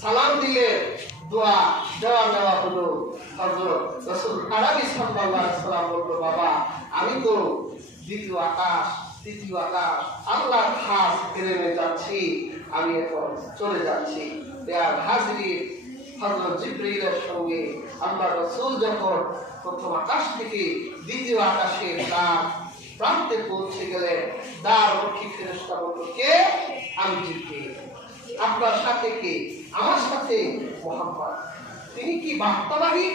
সালাম দিলে দোয়া দেওয়া নেওয়া হলো। হজরত রসুল বলল, বাবা, আমি তো দ্বিতীয় আকাশ, তৃতীয় আকাশ আল্লাহ খাস ট্রেনে যাচ্ছি। আমি এখন চলে যাচ্ছি। দেয়ার হাজিরি হজরত সঙ্গে আল্লাহ রসুল যখন প্রথম আকাশ থেকে দ্বিতীয় আকাশের দ্বার প্রান্তে পৌঁছে গেলে দ্বার রক্ষী ফেরেস্তা বলল, কে? আমি আপনার সাথে কে? আমার সাথে মোহাম্মদ। তিনি কি বার্তাবাহী?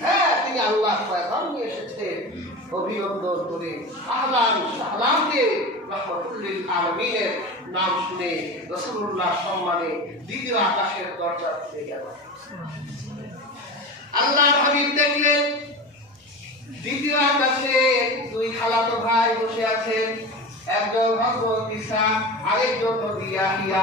হ্যাঁ তিনি আল্লাহ নিয়ে এসেছেন। অভিনন্দন করে। আহলান সাহলামকে রহমতুল্লিল আলমিনের নাম শুনে রসুল্লাহ সম্মানে দ্বিতীয় আকাশের দরজা খুলে গেল। আল্লাহ হাবিব দেখলেন, দ্বিতীয় আকাশে দুই খালাতো ভাই বসে আছেন। একজন ভগবত আরেকজন নবী ইয়াহিয়া।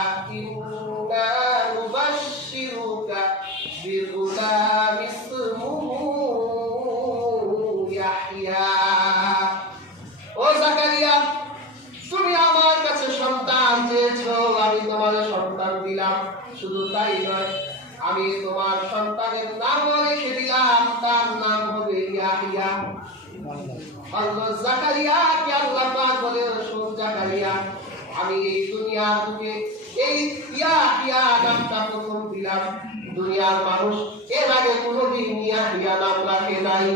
সন্তান দিলাম, শুধু তাই নয়, আমি তোমার সন্তানের নাম রেখে দিলাম তার নাম হবে ইয়াহিয়া। হযরত জাকারিয়া, কে আল্লাহ পাক বলে শোন জাকারিয়া। আমি এই দুনিয়ার বুকে এই ইয়াহিয়া নামটা প্রথম দিলাম। দুনিয়ার মানুষ এর আগে কোনোদিন ইয়াহিয়া নাম রাখে নাই।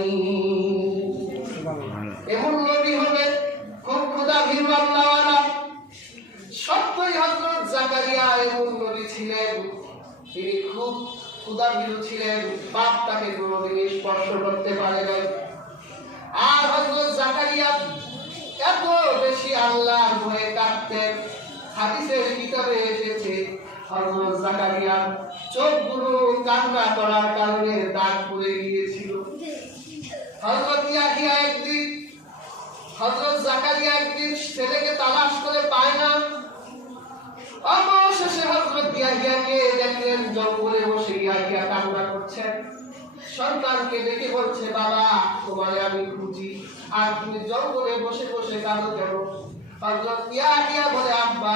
এমন নবী ছিলেন, তিনি খুব খুদা ছিলেন বাপ তাকে কোনোদিন স্পর্শ করতে পারে নাই। আর হযরত জাকারিয়া এত বেশি আল্লাহর ভয়ে কাঁদতেন। হাদিসের কিতাবে এসেছে, হযরত জাকারিয়া চোখগুলো কান্না করার কারণে দাগ পড়ে গিয়েছিল। হযরত ইয়াহিয়া একদিন, হযরত জাকারিয়া একদিন ছেলেকে তালাশ করে পায় না। অবশেষে হযরত ইয়াহিয়াকে দেখলেন, জঙ্গলে বসে ইয়াহিয়া কান্না করছেন। সন্তানকে দেখে বলছে, বাবা, তোমারে আমি খুঁজি। আর তুমি জঙ্গলে বসে বসে কাঁদো কেন? হযরত ইয়াহিয়া বলে, আব্বা,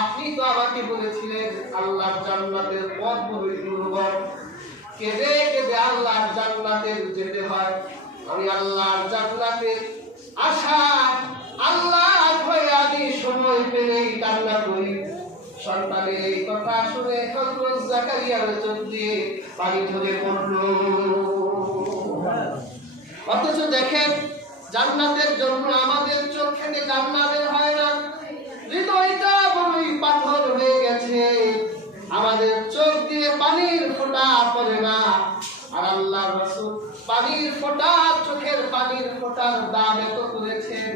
আপনি তো আমাকে বলেছিলেন, আল্লাহ জান্নাতের পথ বড়ই দুর্গম কেঁদে কেঁদে আল্লাহর জান্নাতের যেতে হয়। আমি আল্লাহর জান্নাতের আশা, আল্লাহ ভয়ে আমি সময় পেলেই কান্না করি। সন্তানের এই কথা শুনে হযরত জাকারিয়ার চোখ দিয়ে পানি ঝরে পড়ল। অথচ দেখেন, জান্নাতের জন্য আমাদের চোখ থেকে জান্নাতের হয় না, হৃদয়টা বড়ই পাথর হয়ে গেছে। আমাদের চোখ দিয়ে পানির ফোঁটা পড়ে না, আর আল্লাহ রসুল পানির ফোঁটা, চোখের পানির ফোঁটার দাম এত করেছেন,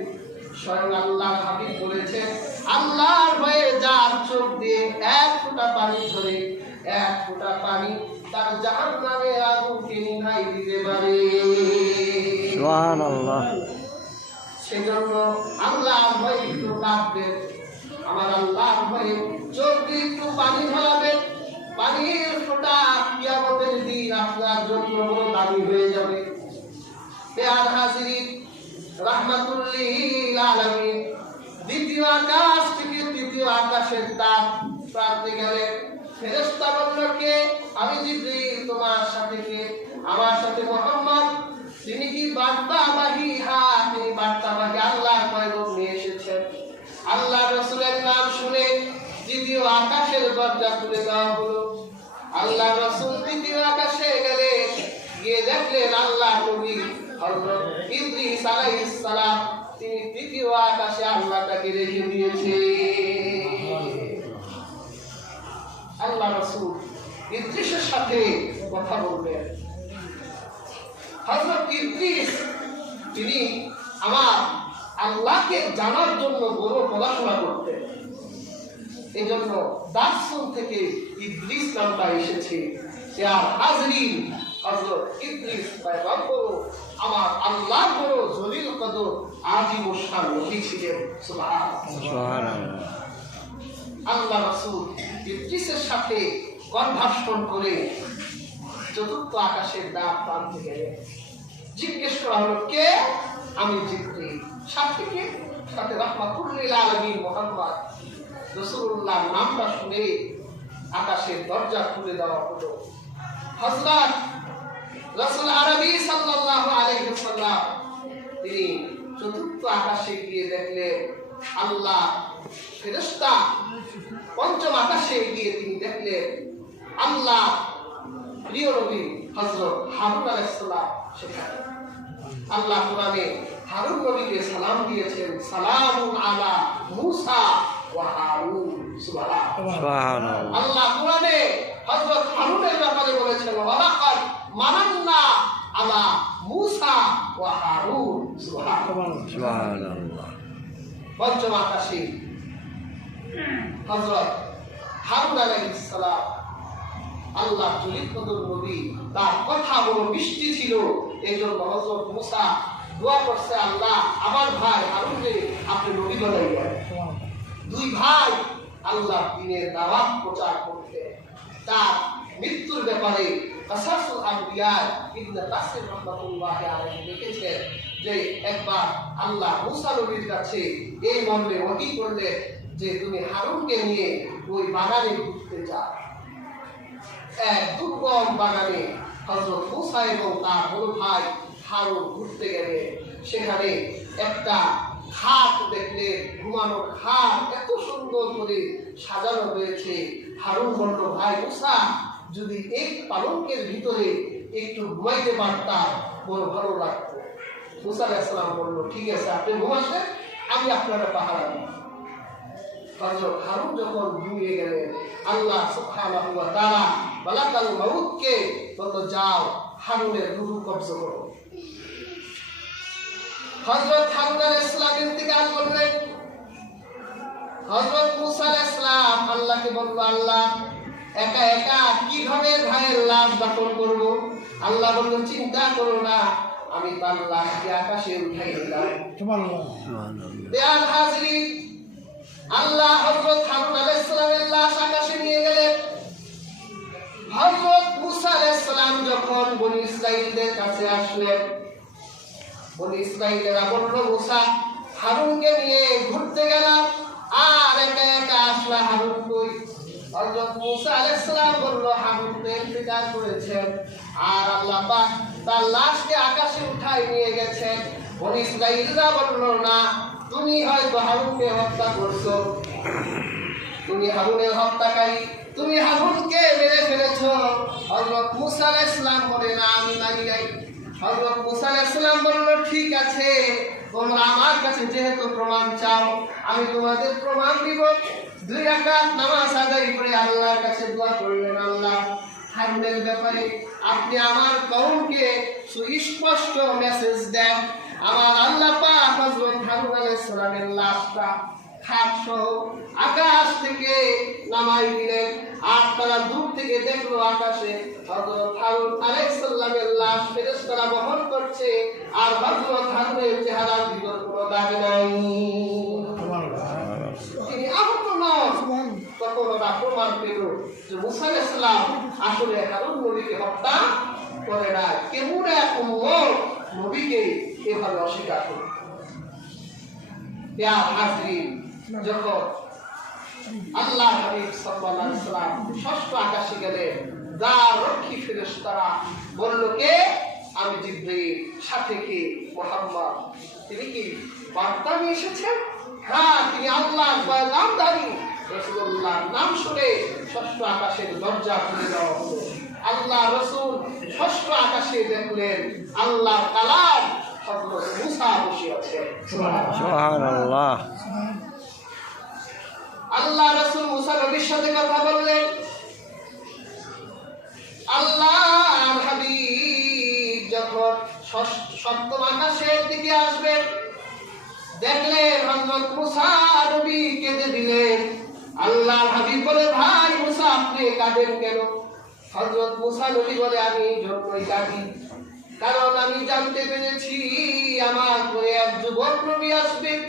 স্বয়ং আল্লাহ হাবিব বলেছেন আল্লাহর ভয়ে যার চোখ দিয়ে এক ফোঁটা পানি ধরে এক ফোঁটা পানি তার জাহান নামে আগুনকে নিভাই দিতে পারে। সেজন্য আল্লাহ ভয়ে একটু কাঁদবেন আমার আল্লাহ ভয়ে চোখ দিয়ে একটু পানি ঢালাবেন পানির ফোঁটা কিয়ামতের দিন আপনার জন্য দামি হয়ে যাবে। পেয়ার হাজির রাহমাতুল্লিল আলামিন দ্বিতীয় আকাশের তাপ প্রান্তে গেলে ফেরেশতা বলল, কে? আমি জিবরিল, তোমার সাথে কে? আমার সাথে মোহাম্মদ। তিনি কি বার্তাবাহী হ্যাঁ তিনি বার্তাবাহী আল্লাহর পয়গম নিয়ে এসেছেন। আল্লাহ রসুলের নাম শুনে দ্বিতীয় আকাশের দরজা খুলে দেওয়া হলো। আল্লাহ রসুল তৃতীয় আকাশে গেলে, গিয়ে দেখলেন আল্লাহ হযরত ইদ্রিস আলাইহিস সালাম। তিনি তৃতীয় আকাশে আল্লাহ তাকে রেখে দিয়েছে আল্লাহ রসুল ইদ্রিসের সাথে কথা বললেন হযরত ইদ্রিস, তিনি আমার আল্লাহকে জানার জন্য বড় পড়াশোনা করতেন। এই জন্য দার্সুন থেকে ইদ্রিস নামটা এসেছে। আর হাজরিন হযরত ইদ্রিস, পয়গম্বর, আমার আল্লাহ বড় জলিল কদর তো আজীবসান নবী ছিলেন। সুবহান সুবহানাল্লাহ। আল্লাহ রাসূল ইবলিসের সাথে কনভার্সন করে চতুর্থ আকাশের দ্বার প্রান্তে গেলেন জিজ্ঞেস করা হলো, কে? আমি জিব্রিল। সাথে কে? সাথে রাহমাতুল্লিল আলামিন মুহাম্মদ। রাসূলুল্লাহর নামটা শুনে আকাশের দরজা খুলে দেওয়া হলো। হযরত রাসূল আরবি সাল্লাল্লাহু আলাইহি ওয়াসাল্লাম তিনি চতুর্থ আকাশে গিয়ে দেখলেন আল্লাহ ফেরেশতা পঞ্চম আকাশে গিয়ে তিনি দেখলেন আল্লাহ প্রিয় নবী হযরত হারুন আলাইহিস সালাম সেখানে। আল্লাহ কোরআনে হারুন নবীকে সালাম দিয়েছেন সালামুন আলা মুসা ওয়া হারুন আল্লাহ কোরআনে হযরত হারুনের ব্যাপারে বলেছেন ওয়ালাকাদ মানান্না আলা মুসা ওয়া হারুন সুবহানাল্লাহ। সুবহানাল্লাহ। পঞ্চম আকাশে। হযরত হারুন আলাইহিস আল্লাহ জলিকদুর নবী তার কথা বড় মিষ্টি ছিল। এই জন্য হযরত মুসা দোয়া করছে, আল্লাহ, আমার ভাই হারুনকে আপনি নবী বানাইবেন দুই ভাই আল্লাহ দিনের দাওয়াত প্রচার করতে। তার মৃত্যুর ব্যাপারে কাসাসুল আম্বিয়া ইবনে কাসির রাহমাতুল্লাহ আলাইহি লিখেছেন যে একবার আল্লাহ মুসা নবীর কাছে এই মর্মে ওহী করলেন যে তুমি হারুনকে নিয়ে ওই বাগানে ঘুরতে যাও। এক দুর্গম বাগানে হযরত মুসা এবং তার বড় ভাই হারুন ঘুরতে গেলে সেখানে একটা খাট দেখলে ঘুমানোর খাট এত সুন্দর করে সাজানো হয়েছে হারুন বলল, ভাই মুসা, যদি এই পালঙ্কের ভিতরে একটু ঘুমাইতে পারতাম, বড় ভালো লাগতো। মুসা আলাইসালাম বলল, ঠিক আছে, আপনি ঘুমাচ্ছেন আমি আপনারা পাহারা দিব। হযরত হারুন যখন ঘুমিয়ে গেলেন, আল্লাহ সুবহানাহু ওয়া তাআলা মালাকাল মাউতকে বলল, যাও, হারুনের রূহ কবজ করো। হযরত হারুন আলাইহিস সালাম ইন্তিকাল করলেন হযরত মুসা আলাইহিস সালাম আল্লাহকে বলল, আল্লাহ, একা একা কীভাবে ভাইয়ের লাশ দাফন করব? আল্লাহ বলল চিন্তা করো না আমি তার লাশকে আকাশে উঠাই দিলাম আল্লাহ হযরত হারুন আলাইহিস সালামের লাশ আকাশে নিয়ে গেলেন হযরত মুসা আলাইহিস সালাম যখন বনি ইসরাইলদের কাছে আসলেন বনি ইসরাইলেরা বলল মুসা হারুনকে নিয়ে ঘুরতে গেলাম আর একা একা আসলা হারুন কই? হযরত মুসা আলাইহিস সালাম বলল হারুন তো ইন্তেকাল করেছেন আর আল্লাহ পাক তার লাশকে আকাশে উঠাই নিয়ে গেছেন। বনি ইসরাইলরা বলল, না, তুমি হয়তো হারুনকে হত্যা করছ। তুমি হারুনের হত্যাকারী। তুমি হারুনকে মেরে ফেলেছ। হযরত মুসা ইসলাম সালাম বলে, না, আমি মারি নাই। হযরত মুসা আলাইহিস সালাম বলল, ঠিক আছে, তোমরা আমার কাছে যেহেতু প্রমাণ চাও, আমি তোমাদের প্রমাণ দিব। দুই রাকাত নামাজ আদায় করে আল্লাহর কাছে দোয়া করলেন আল্লাহ। হারুনের ব্যাপারে আপনি আমার কওমকে সুস্পষ্ট মেসেজ দেন। আমার আল্লাহ পাক হযরত হারুন আলাইহিস সালামের লাশটা খাটসহ আকাশ থেকে নামাই দিলেন। আর তারা দূর থেকে দেখল আকাশে হযরত হারুন আলাইহিস সালামের লাশ ফেরেশতারা বহন করছে আর হযরত হারুনের চেহারার ভিতর কোনো দাগ নাই। তিনি তখন প্রমাণ পেল যে মুসা আলাইহিস সালাম আসলে হারুন হত্যা করে কেমন এক এভাবে অস্বীকার করে হাজরিন যখন আল্লাহ হাবিব সাল্লাম ষষ্ঠ আকাশে গেলেন রক্ষী ফেরেশতারা বলল, কে? আমি জিব্রাইল, সাথে কে? মুহাম্মদ। তিনি কি বার্তা নিয়ে এসেছেন? হ্যাঁ তিনি আল্লাহর পয়গামদারি রাসূলুল্লাহর নাম শুনে ষষ্ঠ আকাশের দরজা খুলে দেওয়া হলো। আল্লাহ রসুল ষষ্ঠ আকাশে দেখলেন কালাম সুবহানাল্লাহ। আল্লাহ রসুল মুসা নবীর সাথে কথা বললেন। আল্লাহ হাবিব যখন সপ্তম আকাশের দিকে আসবেন দেখলেন হযরত মুসা নবী কেঁদে দিলেন। আল্লাহ হাবিব বলে, ভাই, মুসা, আপনি কাঁদেন কেন? হজরত মুসা নবী বলে, আমি এই জন্যই কাঁদি কারণ আমি জানতে পেরেছি, আমার করে এক যুবক নবী আসবে।